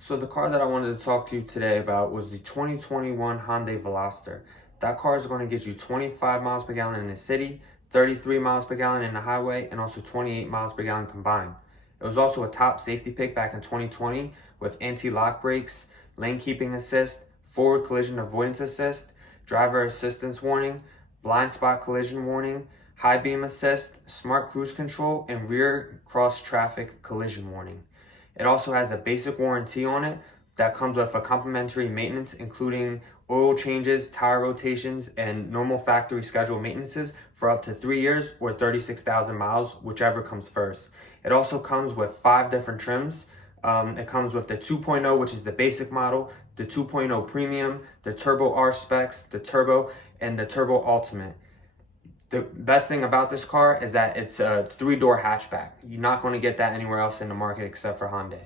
So the car that I wanted to talk to you today about was the 2021 Hyundai Veloster. That car is going to get you 25 miles per gallon in the city, 33 miles per gallon in the highway, and also 28 miles per gallon combined. It was also a top safety pick back in 2020 with anti-lock brakes, lane keeping assist, forward collision avoidance assist, driver assistance warning, blind spot collision warning, high beam assist, smart cruise control, and rear cross traffic collision warning. It also has a basic warranty on it that comes with a complimentary maintenance, including oil changes, tire rotations, and normal factory schedule maintenances for up to 3 years or 36,000 miles, whichever comes first. It also comes with 5 different trims. It comes with the 2.0, which is the basic model, the 2.0 Premium, the Turbo R Specs, the Turbo, and the Turbo Ultimate. The best thing about this car is that it's a 3-door hatchback. You're not going to get that anywhere else in the market except for Hyundai.